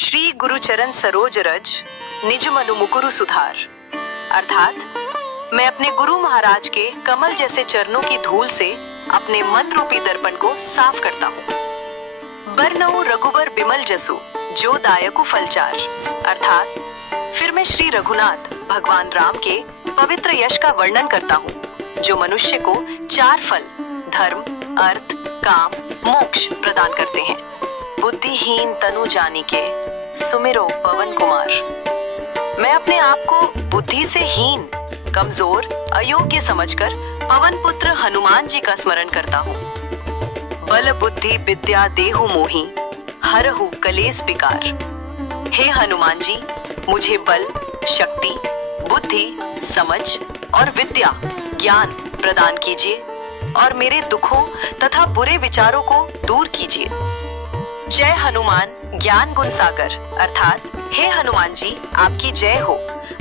श्री गुरुचरण सरोज रज निज मनु मुकुरु सुधार। अर्थात मैं अपने गुरु महाराज के कमल जैसे चरणों की धूल से अपने मन रूपी दर्पण को साफ करता हूँ। बरनऊ रघुबर बिमल जसु जो दायकु फलचार। अर्थात फिर मैं श्री रघुनाथ भगवान राम के पवित्र यश का वर्णन करता हूँ जो मनुष्य को 4 फल धर्म, अर्थ, काम, मोक्ष प्रदान करते हैं। बुद्धिहीन तनु जानिके सुमिरो पवन कुमार। मैं अपने आप को बुद्धि से हीन, कमजोर, अयोग्य समझकर पवन पुत्र हनुमान जी का स्मरण करता हूँ। बल बुद्धि विद्या देहु मोहि हरहु कलेस विकार। हे हनुमान जी, मुझे बल, शक्ति, बुद्धि, समझ और विद्या, ज्ञान प्रदान कीजिए और मेरे दुखों तथा बुरे विचारों को दूर कीजिए। जय हनुमान ज्ञान गुण सागर। अर्थात हे हनुमान जी, आपकी जय हो।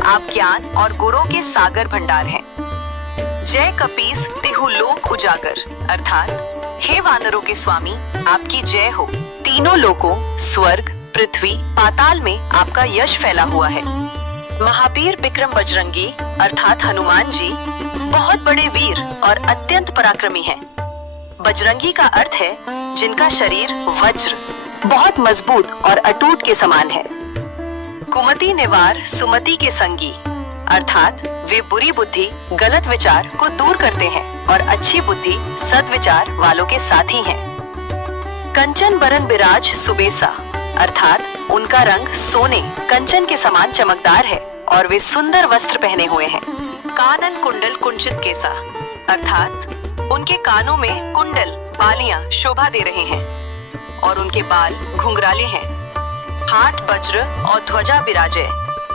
आप ज्ञान और गुणों के सागर भंडार हैं। जय कपीस तिहु लोक उजागर। अर्थात हे वानरों के स्वामी, आपकी जय हो। तीनों लोकों स्वर्ग, पृथ्वी, पाताल में आपका यश फैला हुआ है। महावीर विक्रम बजरंगी अर्थात हनुमान जी बहुत बड़े वीर और अत्यंत पराक्रमी हैं। बजरंगी का अर्थ है जिनका शरीर वज्र, बहुत मजबूत और अटूट के समान है। कुमति निवार सुमति के संगी। अर्थात वे बुरी बुद्धि, गलत विचार को दूर करते हैं और अच्छी बुद्धि, सद्विचार वालों के साथी हैं। कंचन बरन बिराज सुबेसा। अर्थात उनका रंग सोने, कंचन के समान चमकदार है और वे सुंदर वस्त्र पहने हुए हैं। कानन कुंडल कुंचित केसा। अर्थात उनके कानों में कुंडल, बालियां शोभा दे रहे हैं और उनके बाल घुंघराले हैं। हाथ वज्र और ध्वजा विराजे।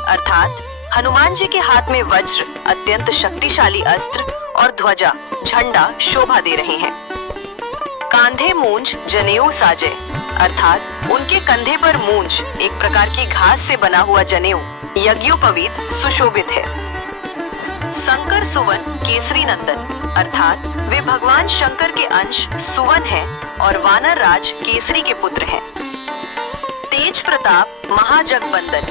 अर्थात हनुमान जी के हाथ में वज्र, अत्यंत शक्तिशाली अस्त्र और ध्वजा, झंडा शोभा दे रहे हैं। कांधे मूंज जनेऊ साजे। अर्थात उनके कंधे पर मूंज, एक प्रकार की घास से बना हुआ जनेऊ, यज्ञोपवीत सुशोभित है। शंकर सुवन केसरी नंदन। अर्थात वे भगवान शंकर के अंश सुवन हैं और वानर राज केसरी के पुत्र हैं। तेज प्रताप महाजगबंदन।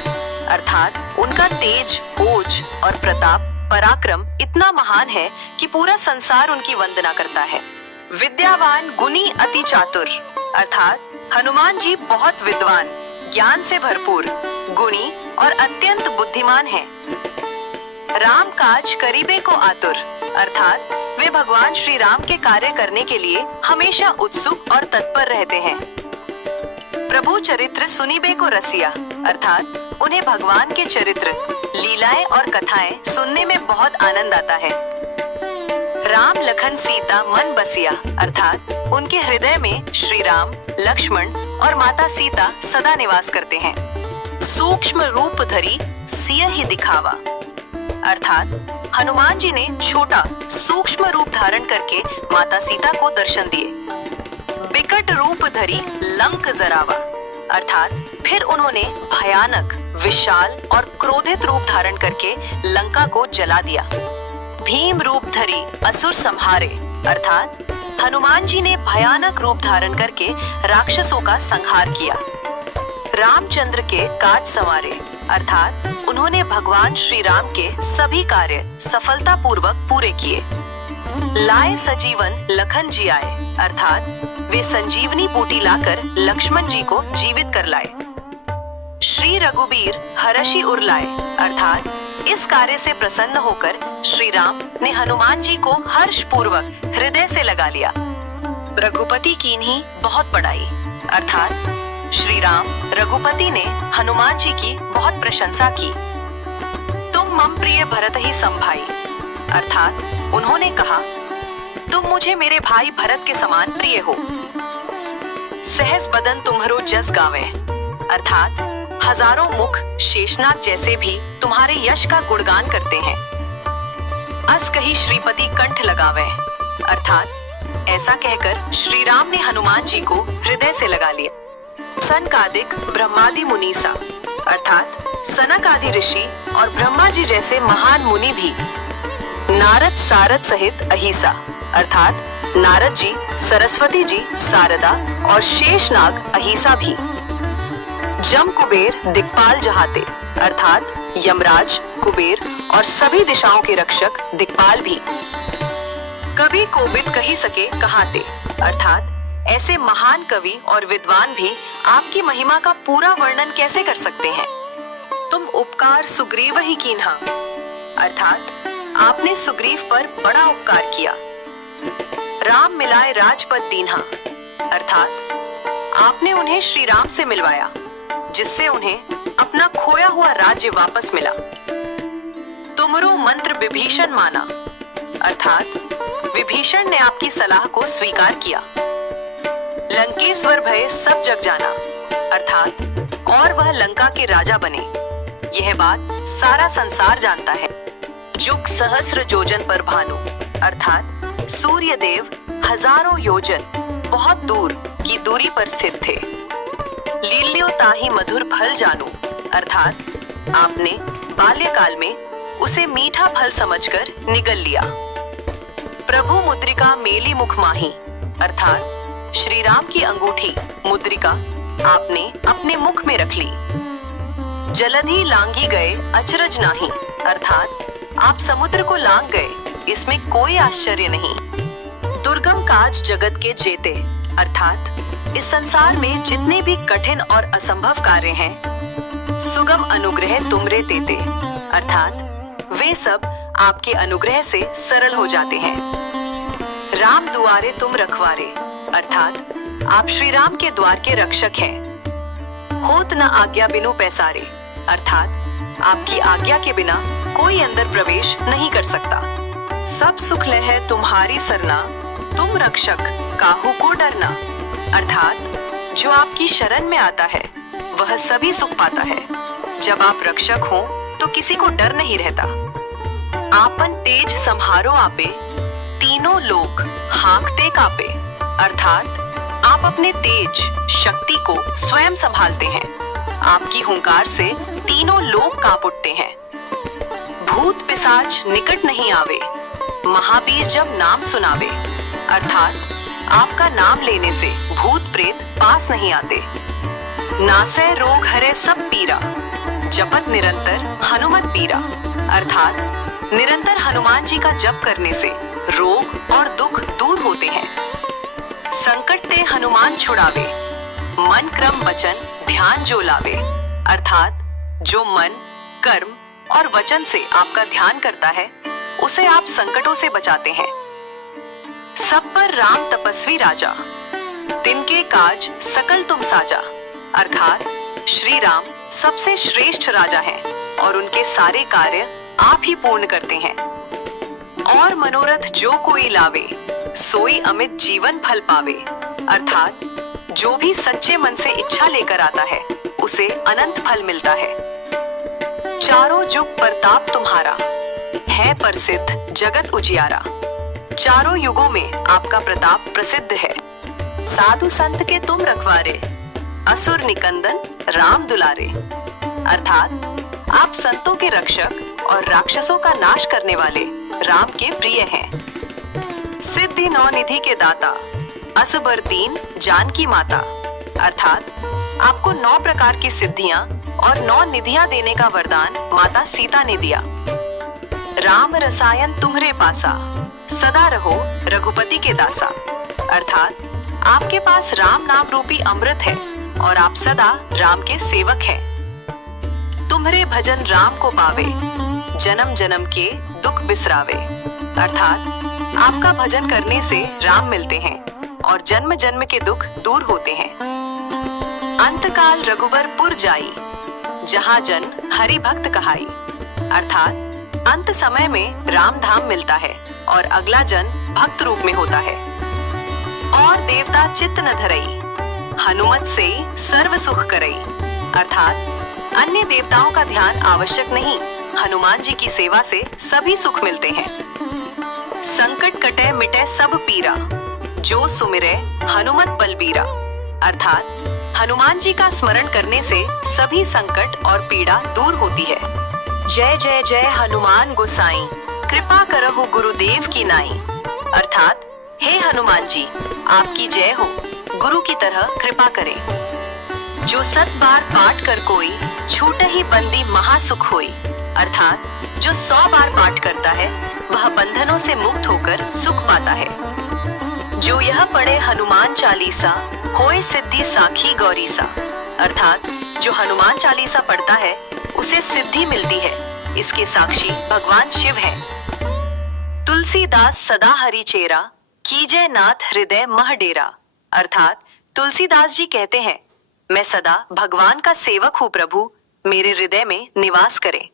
अर्थात उनका तेज, ओज और प्रताप, पराक्रम इतना महान है कि पूरा संसार उनकी वंदना करता है। विद्यावान गुणी अति चातुर। अर्थात हनुमान जी बहुत विद्वान, ज्ञान से भरपूर, गुणी और अत्यंत बुद्धिमान हैं। राम काज करीबे को आतुर। अर्थात वे भगवान श्री राम के कार्य करने के लिए हमेशा उत्सुक और तत्पर रहते हैं। प्रभु चरित्र सुनिबे को रसिया। अर्थात उन्हें भगवान के चरित्र, लीलाएं और कथाएं सुनने में बहुत आनंद आता है। राम लखन सीता मन बसिया। अर्थात उनके हृदय में श्री राम, लक्ष्मण और माता सीता सदा निवास करते हैं। सूक्ष्म रूप धरी सिय ही दिखावा। अर्थात हनुमान जी ने छोटा सूक्ष्म रूप धारण करके माता सीता को दर्शन दिए। विकट रूप धरी लंक जरावा। अर्थात फिर उन्होंने भयानक, विशाल और क्रोधित रूप धारण करके लंका को जला दिया। भीम रूप धरी असुर संहारे। अर्थात हनुमान जी ने भयानक रूप धारण करके राक्षसों का संहार किया। रामचंद्र के काज संवारे। अर्थात उन्होंने भगवान श्री राम के सभी कार्य सफलता पूर्वक पूरे किए। लाए सजीवन लखन जी आए। अर्थात वे संजीवनी बूटी लाकर लक्ष्मण जी को जीवित कर लाए। श्री रघुबीर हर्षि उरलाए। अर्थात इस कार्य से प्रसन्न होकर श्री राम ने हनुमान जी को हर्ष पूर्वक हृदय से लगा लिया। रघुपति कीन्ही बहुत बड़ाई। अर्थात श्री राम रघुपति ने हनुमान जी की बहुत प्रशंसा की। तुम मम प्रिय भरत ही संभाई। अर्थात उन्होंने कहा, तुम मुझे मेरे भाई भरत के समान प्रिय हो। सहस बदन तुम्हारो जस गावे। अर्थात हजारों मुख शेषनाग जैसे भी तुम्हारे यश का गुणगान करते हैं। अस कही श्रीपति कंठ लगावे। अर्थात ऐसा कहकर श्री राम ने हनुमान जी को हृदय से लगा लिया। सनकादिक ब्रह्मादि मुनीसा। अर्थात सनक आदि ऋषि और ब्रह्मा जी जैसे महान मुनि भी। नारद सारद सहित अहिसा। अर्थात नारद जी, सरस्वती जी, शारदा और शेषनाग अहिसा भी। जम कुबेर दिक्पाल जहाते अर्थात यमराज, कुबेर और सभी दिशाओं के रक्षक दिक्पाल भी। कवि कोविद कही सके कहाते अर्थात ऐसे महान कवि और विद्वान भी आपकी महिमा का पूरा वर्णन कैसे कर सकते हैं। तुम उपकार सुग्रीव ही कीन्हा अर्थात आपने सुग्रीव पर बड़ा उपकार किया। राम मिलाए राजपद दीन्हा अर्थात आपने उन्हें श्री राम से मिलवाया, जिससे उन्हें अपना खोया हुआ राज्य वापस मिला। तुमरो मंत्र विभीषण माना अर्थात विभीषण ने आपकी सलाह को स्वीकार किया। लंकेश्वर भय सब जग जाना अर्थात और वह लंका के राजा बने, यह बात सारा संसार जानता है। जुग सहस्र योजन पर भानु अर्थात सूर्य देव हजारों योजन बहुत दूर की दूरी पर स्थित थे। लील्यो ताहि मधुर फल जानू अर्थात आपने बाल्यकाल में उसे मीठा फल समझकर निगल लिया। प्रभु मुद्रिका मेली मुख माही अर्थात श्री राम की अंगूठी मुद्रिका आपने अपने मुख में रख ली। जलधि लांगी गए अचरज नाही अर्थात आप समुद्र को लांग गए, इसमें कोई आश्चर्य नहीं। दुर्गम काज जगत के जेते अर्थात इस संसार में जितने भी कठिन और असंभव कार्य हैं, सुगम अनुग्रह तुमरे देते अर्थात वे सब आपके अनुग्रह से सरल हो जाते हैं। राम दुआरे तुम रखवारे अर्थात आप श्री राम के द्वार के रक्षक हैं। होत न आज्ञा बिनु पैसारे अर्थात आपकी आज्ञा के बिना कोई अंदर प्रवेश नहीं कर सकता। सब सुख लहै तुम्हारी सरना तुम रक्षक काहू को डरना अर्थात जो आपकी शरण में आता है वह सभी सुख पाता है। जब आप रक्षक हो तो किसी को डर नहीं रहता। आपन तेज संहारो आपे तीनों लोक हाँकते कापे अर्थात आप अपने तेज शक्ति को स्वयं संभालते हैं। आपकी हुंकार से तीनों लोक कांप उठते हैं। भूत पिशाच निकट नहीं आवे महावीर जब नाम सुनावे अर्थात आपका नाम लेने से भूत प्रेत पास नहीं आते। नासै रोग हरे सब पीरा जपत निरंतर हनुमत पीरा अर्थात निरंतर हनुमान जी का जप करने से रोग और दुख दूर होते हैं। संकट ते हनुमान छुड़ावे मन क्रम वचन ध्यान जो लावे अर्थात जो मन कर्म और वचन से आपका ध्यान करता है उसे आप संकटों से बचाते हैं। सब पर राम तपस्वी राजा तिनके काज सकल तुम साजा अर्थात श्री राम सबसे श्रेष्ठ राजा हैं और उनके सारे कार्य आप ही पूर्ण करते हैं। और मनोरथ जो कोई लावे सोई अमित जीवन फल पावे अर्थात जो भी सच्चे मन से इच्छा लेकर आता है उसे अनंत फल मिलता है। चारों जुग प्रताप तुम्हारा है प्रसिद्ध जगत उजियारा चारों युगों में आपका प्रताप प्रसिद्ध है। साधु संत के तुम रखवारे असुर निकंदन राम दुलारे अर्थात आप संतों के रक्षक और राक्षसों का नाश करने वाले राम के प्रिय हैं। सिद्धि नौ निधि के दाता असबर दीन जानकी माता अर्थात आपको 9 प्रकार की सिद्धियां और 9 निधियां देने का वरदान माता सीता ने दिया। राम रसायन तुम्हरे पासा सदा रहो रघुपति के दासा अर्थात आपके पास राम नाम रूपी अमृत है और आप सदा राम के सेवक हैं। तुम्हरे भजन राम को पावे जन्म जन्म के दुख बिसरावे अर्थात आपका भजन करने से राम मिलते हैं और जन्म जन्म के दुख दूर होते हैं। अंतकाल रघुबर पुर जाई जहाँ जन हरि भक्त कहाई अर्थात अंत समय में राम धाम मिलता है और अगला जन भक्त रूप में होता है। और देवता चित्त न धरई हनुमत से सर्व सुख करई अर्थात अन्य देवताओं का ध्यान आवश्यक नहीं, हनुमान जी की सेवा से सभी सुख मिलते हैं। संकट कटे मिटे सब पीरा जो सुमिरे हनुमत बलबीरा अर्थात हनुमान जी का स्मरण करने से सभी संकट और पीड़ा दूर होती है। जय जय जय हनुमान गोसाई कृपा करहु गुरुदेव की नाई अर्थात हे हनुमान जी आपकी जय हो, गुरु की तरह कृपा करें। जो 7 बार पाठ कर कोई छूट ही बंदी महासुख होई। अर्थात जो 100 बार पाठ करता है वह बंधनों से मुक्त होकर सुख पाता है। जो यह पढ़े हनुमान चालीसा होए सिद्धि साखी गौरीसा। अर्थात जो हनुमान चालीसा पढ़ता है उसे सिद्धि मिलती है, इसके साक्षी भगवान शिव हैं। तुलसीदास सदा हरि चेरा कीजय नाथ हृदय मह डेरा। अर्थात तुलसीदास जी कहते हैं, मैं सदा भगवान का सेवक हूँ प्रभु, मेरे हृदय में निवास करें।